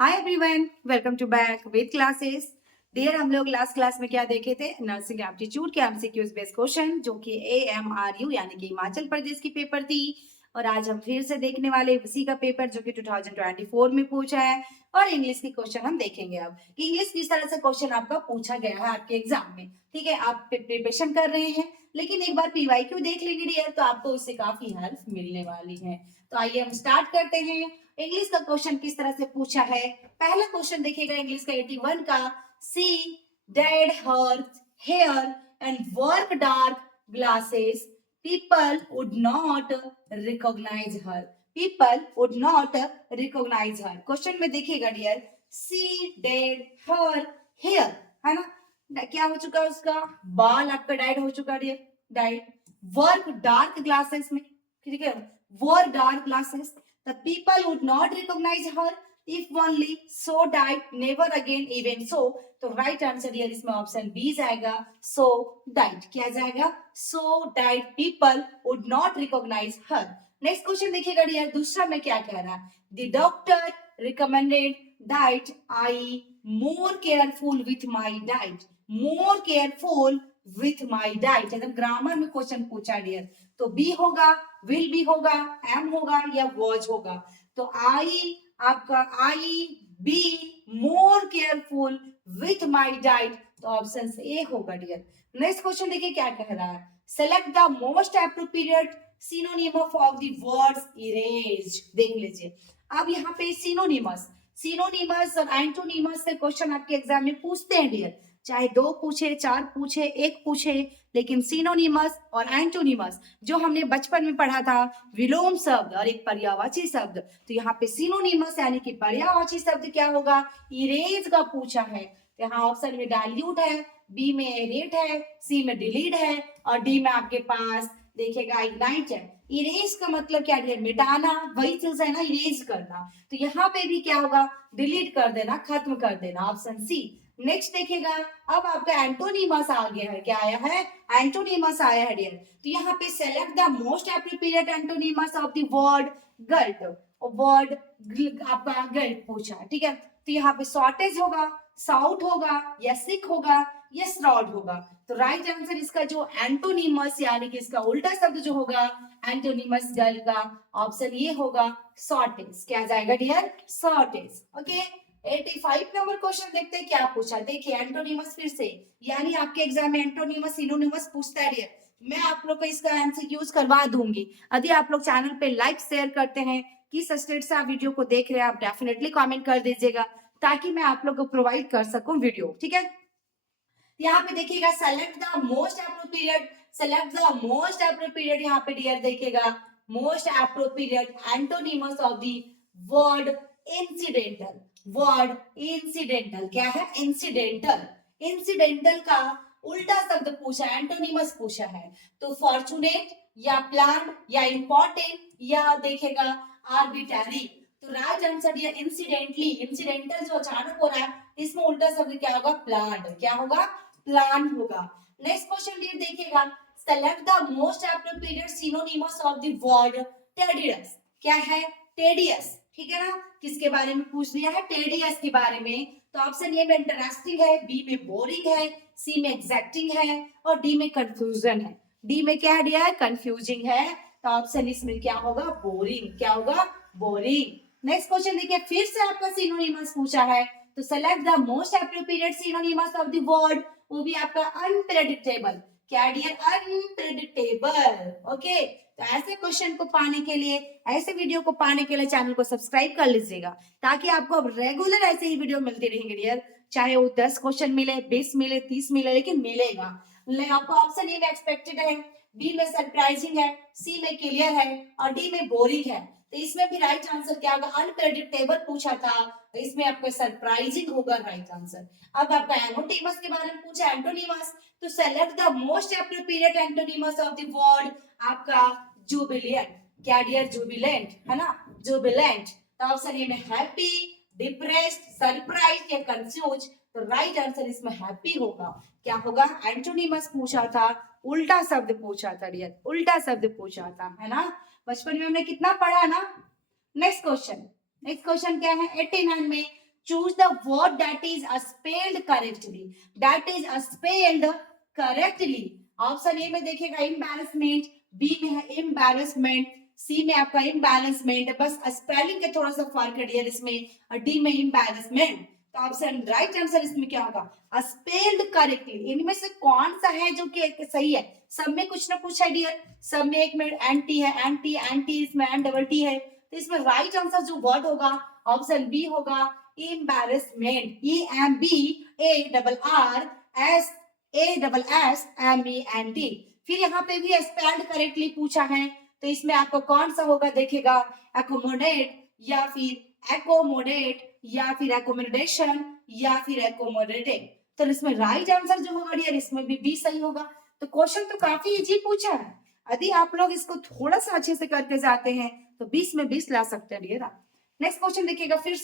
Hi everyone, welcome to back with classes. Dear, हम लोग last class में क्या देखे थे? नर्सिंग एप्टीट्यूड के एमसीक्यूज बेस्ड क्वेश्चन, जो कि एएमआरयू यानी कि हिमाचल प्रदेश की पेपर थी। और आज हम फिर से देखने वाले उसी का पेपर जो कि 2024 में पूछा है। और इंग्लिश की क्वेश्चन हम देखेंगे अब कि इंग्लिश किस तरह से क्वेश्चन आपका पूछा गया है आपके एग्जाम में। ठीक है, आप प्रिपरेशन कर रहे हैं, लेकिन एक बार पीवाईक्यू देख लेंगे डियर, तो आपको उससे काफी हेल्प मिलने वाली है। तो आइए हम स्टार्ट करते हैं। इंग्लिश का क्वेश्चन किस तरह से पूछा है। पहला क्वेश्चन देखिएगा इंग्लिश का 81 का। She dyed her hair and wore dark glasses, people would not recognise her. People would not recognise her. Question में देखिएगा dear, she dyed her hair, है ना, क्या हो चुका है उसका? बाल आपका डाइड हो चुका dear, died. Work dark glasses में, ठीक है, work dark glasses, the people would not recognize her if only so died never again even so। तो राइट आंसर डियर इसमें ऑप्शन बी जाएगा, so died। क्या जाएगा? so died people would not recognize her। Next question देखिएगा dear, दूसरा में क्या कह रहा है? the doctor recommended that I more careful with my diet, more careful with my diet। एकदम ग्रामर में क्वेश्चन पूछा डियर, तो बी होगा, विल बी होगा, एम होगा या वॉज होगा। तो आई आपका I be more careful with my diet, तो ऑप्शन ए होगा डियर। नेक्स्ट क्वेश्चन देखिए क्या कह रहा है, select the most appropriate synonymous of the words erase. देख लीजिए, अब यहाँ पे सिनोनिमस, सिनोनिमस और एंटोनिमस से क्वेश्चन आपके एग्जाम में पूछते हैं डियर, चाहे 2 पूछे, 4 पूछे, 1 पूछे, लेकिन सिनोनिमस और एंटोनिमस जो हमने बचपन में पढ़ा था, विलोम शब्द और एक पर्यायवाची शब्द, तो यहाँ पे सिनोनिमस यानी कि पर्यायवाची शब्द क्या होगा? इरेज का पूछा है। तो यहाँ ऑप्शन में डाइल्यूट है, बी में एरेट है, सी में डिलीट है और डी में आपके पास देखिएगा इग्नाइट है। इरेज का मतलब क्या है? मिटाना, वही चीज है ना, इरेज करना। तो यहाँ पे भी क्या होगा? डिलीट कर देना, खत्म कर देना, ऑप्शन सी। नेक्स्ट देखिएगा, अब आपका एंटोनिमस आ गया है, क्या आया है? एंटोनिमस आया है डियर। तो यहाँ पे select the most appropriate antonymous of the word guilt. Word आपका गल्ट पूछा है, ठीक है। तो यहाँ पे शॉर्टेज होगा, साउट होगा या सिक होगा या श्रॉड होगा। तो राइट आंसर इसका जो एंटोनिमस यानी कि इसका उल्टा शब्द जो होगा एंटोनिमस गल्ट का, ऑप्शन ये होगा शॉर्टेज। क्या जाएगा dear? Shortage. Okay, 85 number question देखते हैं क्या पूछा। देखिए एंटोनिमस फिर से, यानी आपके एग्जाम में एंटोनिमस सिनोनिमस पूछता है डियर। मैं आप लोग को इसका एमसीक्यूज करवा दूंगी। यदि आप लोग चैनल पे लाइक शेयर करते हैं, किस स्टेट से आप वीडियो को देख रहे हैं, आप डेफिनेटली कमेंट कर दीजिएगा ताकि मैं आप लोग को प्रोवाइड कर सकूं वीडियो, ठीक है। यहाँ पे देखिएगा select the most appropriate, select the most appropriate, यहाँ पे डियर देखिएगा most appropriate antonymous of the word incidental. Word incidental क्या है? इंसिडेंटल। इंसिडेंटल का उल्टा शब्द पूछा है, एंटोनिमस पूछा है। तो फॉर्चुनेट या प्लान या इंपॉर्टेंट या देखेगा आर्बिटरी। तो राइट आंसर ये इंसिडेंटली, इंसिडेंटल जो अचानक हो रहा है, इसमें उल्टा शब्द क्या होगा? प्लान। क्या होगा? प्लान होगा। नेक्स्ट क्वेश्चन ये देखिएगा, select the most appropriate synonymous of the word tedious. क्या है? टेडियस, ठीक है ना। किसके बारे में पूछ लिया है? टेडियस के बारे में। तो ऑप्शन ए में इंटरेस्टिंग है, बी में बोरिंग है, सी में एग्जैक्टिंग है और डी में कंफ्यूजन है। डी में क्या है? कंफ्यूजिंग है। तो ऑप्शन इसमें क्या होगा? बोरिंग। क्या होगा? बोरिंग। नेक्स्ट क्वेश्चन देखिए, फिर से आपका सिनोनिमस पूछा है, तो select the most appropriate synonymous of the word, वो भी आपका अनप्रेडिक्टेबल। क्या डियर? अनप्रेडिक्टेबल। ओके, तो ऐसे क्वेश्चन को पाने के लिए, ऐसे वीडियो को पाने के लिए चैनल को सब्सक्राइब कर लीजिएगा ताकि आपको अब रेगुलर ऐसे ही वीडियो मिलती रहेंगे डियर। चाहे वो 10 क्वेश्चन मिले, 20 मिले, 30 मिले, लेकिन मिलेगा। आपको ऑप्शन ए में एक्सपेक्टेड है, बी में सरप्राइजिंग है, सी में क्लियर है और डी में बोरिंग है। तो इसमें भी राइट आंसर क्या होगा? अनप्रेडिक्टेबल पूछा था, तो इसमें आपका सरप्राइजिंग होगा राइट आंसर। अब आपका एनोनिमस के बारे में पूछा, एंटोनिमस, तो select the most appropriate antonymous of the word आपका जुबिलियंट। क्या डियर? जुबिलेंट, है ना, जुबिलेंट। तो ऑप्शन ए में हैप्पी, डिप्रेस्ड, सरप्राइज या कंफ्यूज। तो राइट आंसर इसमें हैप्पी होगा। क्या होगा? एंटोनिमस पूछा था, उल्टा शब्द पूछा था डियर, उल्टा शब्द पूछा था, है ना। बचपन में हमने कितना पढ़ा ना। नेक्स्ट क्वेश्चन, नेक्स्ट क्वेश्चन क्या है? 89 में choose the word that is spelled correctly, that is spelled correctly. Option A में देखिएगा embarrassment, बी में है embarrassment, सी में आपका embarrassment, बस स्पेलिंग के थोड़ा सा फर्क है डियर इसमें, और डी में embarrassment. तो ऑप्शन राइट आंसर इसमें क्या होगा स्पेल्ड करेक्टली. इनमें से कौन सा है जो कि सही है? सब में कुछ ना कुछ है डियर, सब में एक में एंटी है, एंटी एंटी इसमें एन डबल टी है, तो इसमें राइट आंसर जो वर्ड होगा ऑप्शन बी होगा embarrassment, EMBARRSASSMENT. फिर यहाँ पे भी स्पेल्ड करेक्टली पूछा है, तो इसमें आपको कौन सा होगा देखिएगा, एकोमोडेट या फिर एकोमोडेट या फिर एकोमोडेशन या फिर एकोमोडेटिंग. तो इसमें राइट आंसर जो होगा डियर इसमें भी बी सही होगा. तो क्वेश्चन तो काफी इजी पूछा है, यदि आप लोग इसको थोड़ा सा अच्छे से करते जाते हैं तो 20 में 20 ला सकते हैं डियर आप. नेक्स्ट क्वेश्चन देखिएगा, फिर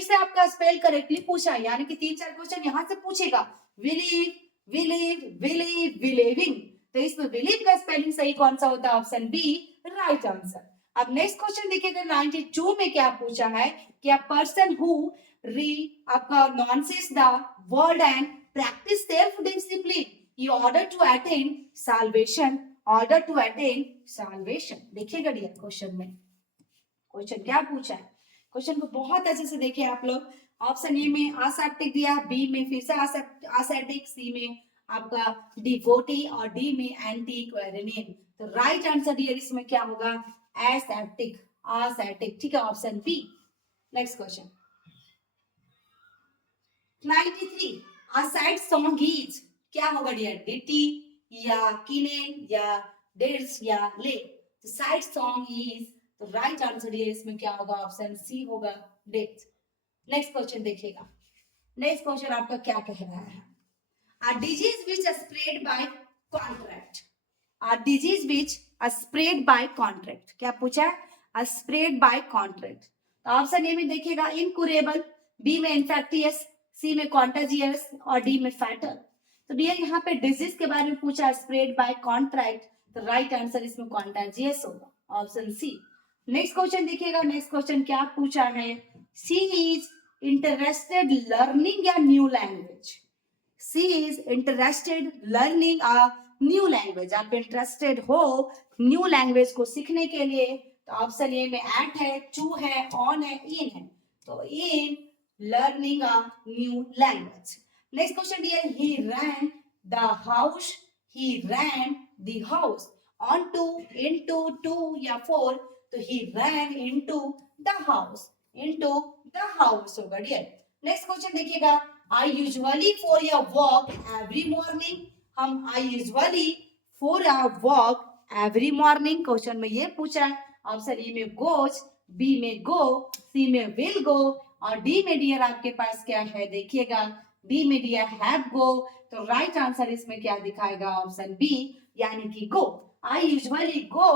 से आपका स्पेल करेक्टली पूछा है, यानी कि 3-4 क्वेश्चन यहाँ से पूछेगा. Believe, believe, believe, believing. तो इसमें बिलीव का स्पेलिंग सही कौन सा होता है? Option B right answer. अब नेक्स्ट क्वेश्चन देखिएगा 92 में क्या पूछा है कि अ पर्सन हु री आपका nonsense the word and practice self discipline in order to attain salvation, order to attain salvation. देखिएगा डियर क्वेश्चन में क्वेश्चन क्या पूछा है, क्वेश्चन को बहुत अच्छे से देखिए आप लोग. ऑप्शन ए में आसेप्टिक दिया, बी में फिर से आसेप्टिक, सी में आपका डिवोटी और डी में एंटी क्वेरेनियन. तो राइट आंसर डियर इसमें क्या होगा एसेप्टिक, आसेप्टिक. ठीक है, option B. Next question 93 a sad song is क्या होगा डियर, डिटी या किनेन या डेट्स या ले. तो सैड सॉन्ग इज, तो राइट आंसर डियर इसमें क्या होगा ऑप्शन सी होगा डेट्स. नेक्स्ट क्वेश्चन देखिएगा, नेक्स्ट क्वेश्चन आपका क्या कह रहा है, a disease which is spread by contact, a disease which is spread by contact. क्या पूछा है? a spread by contact. तो ऑप्शन ए में देखिएगा इनक्यूरेबल, बी में इन्फेक्टियस, सी में कॉन्टेजियस और डी में फैटल. तो डियर यहाँ पे डिजीज के बारे में पूछा है स्प्रेड बाय कॉन्ट्रैक्ट, तो राइट आंसर इसमें कॉन्टेजियस होगा, ऑप्शन सी. नेक्स्ट क्वेश्चन देखिएगा, नेक्स्ट क्वेश्चन क्या पूछा है, सी इज इंटरेस्टेड लर्निंग या new language. She is interested learning a new language. आप इंटरेस्टेड हो न्यू लैंग्वेज को सीखने के लिए, तो ऑप्शन ए में एट है, टू है, ऑन है, इन है. तो in learning a new language. Next question dear, he ran the house, he ran the house. On to, into, to या फोर, तो he ran into the house, into the house होगा dear. Next question देखिएगा, I usually for a walk every morning. हम I usually for a walk every morning. Question में ये पूछा है, option A में goes, बी में go, सी में will go और डी में डियर आपके पास क्या है देखिएगा, डी में डियर have go. तो राइट आंसर इसमें क्या दिखाएगा ऑप्शन बी यानी कि go. I usually go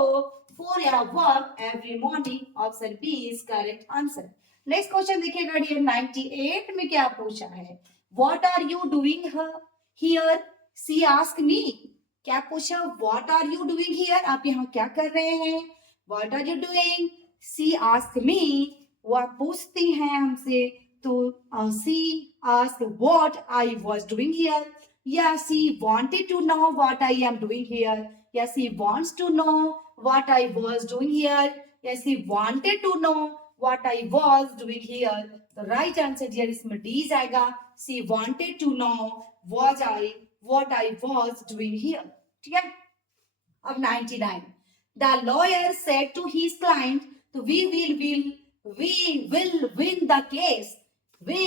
for a walk every morning. Option B is correct answer. Next question देखिएगा डियर 98 में क्या पूछा है, what are you doing here, she asked me. क्या पूछा, what are you doing here, आप यहाँ क्या कर रहे हैं, what are you doing, she asked me, वो आप पूछती हैं हमसे, तो she asked what I was doing here, या she wanted to know what I am doing here, या सी wants to know what I was doing here, या she wanted to know what I was doing here. The right answer here इसमें D जाएगा. She wanted to know what I was doing here. ठीक है. अब 99. The lawyer said to his client, तो we will win the case. We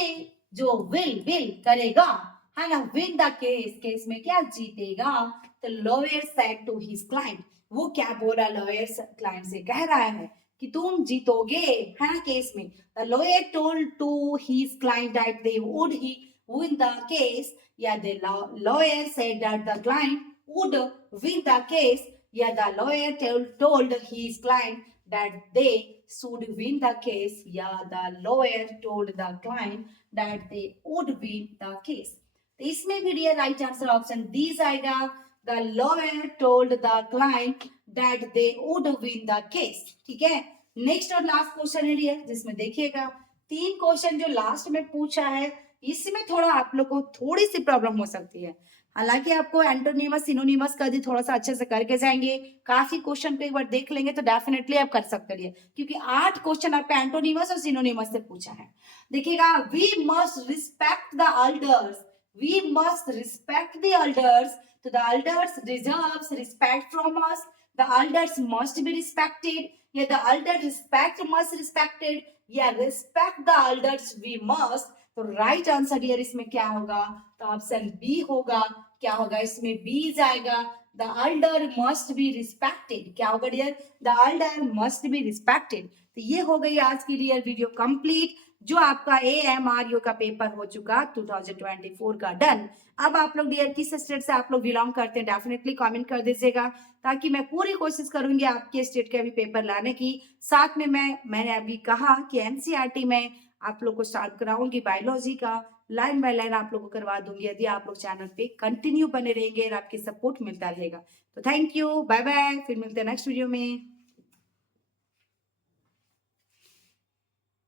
जो will करेगा है ना, win the case, केस में क्या जीतेगा. तो lawyer said to his client, वो क्या बोला lawyer client से कह रहा है कि तुम जीतोगे है ना केस में. The lawyer told to his client that they would win the case. या the lawyer said that the client would win the case. या the lawyer told his client that they should win the case. या the lawyer told the client that they would win the case. तो इसमें भी dear right answer option D आएगा. The lawyer told the client that they would win the case. ठीक है. Next और last question है dear जिसमें देखिएगा 3 क्वेश्चन जो लास्ट में पूछा है, इसमें थोड़ा आप लोग को थोड़ी-सी प्रॉब्लम हो सकती है। हालाँकि आपको एंटोनिमस, सिनोनिमस का भी थोड़ा-सा अच्छे से करके जाएँगे, काफ़ी क्वेश्चन को एक बार देख लेंगे तो डेफिनिटली आप कर सकते हैं, क्योंकि 8 क्वेश्चन आपका एंटोनिमस और सिनोनिमस से पूछा है। देखिएगा, we must respect the elders, we must respect the elders, तो the elders deserves respect from us, the elders must be respected, या the elder respect must respected, या respect the elders we must. तो right answer dear इसमें क्या होगा? तो option B होगा। क्या होगा इसमें? बी जाएगा। The elder must be respected. क्या होगा dear? The elder must be respected. तो ये हो गई आज की डियर वीडियो कंप्लीट, जो आपका AMRU का पेपर हो चुका 2024 का डन। अब आप लोग डियर किस स्टेट से आप लोग बिलोंग करते हैं डेफिनेटली कमेंट कर दीजिएगा, ताकि मैं पूरी कोशिश करूंगी आपके स्टेट के भी पेपर लाने की। साथ में मैंने अभी कहा कि NCERT में आप लोग को स्टार्ट कराऊंगी बायोलॉजी का, लाइन बाय लाइन आप लोग को करवा दूंगी, यदि आप लोग चैनल पे कंटिन्यू बने रहेंगे और आपकी सपोर्ट मिलता रहेगा। तो थैंक यू, बाय बाय, फिर मिलते हैं नेक्स्ट वीडियो में।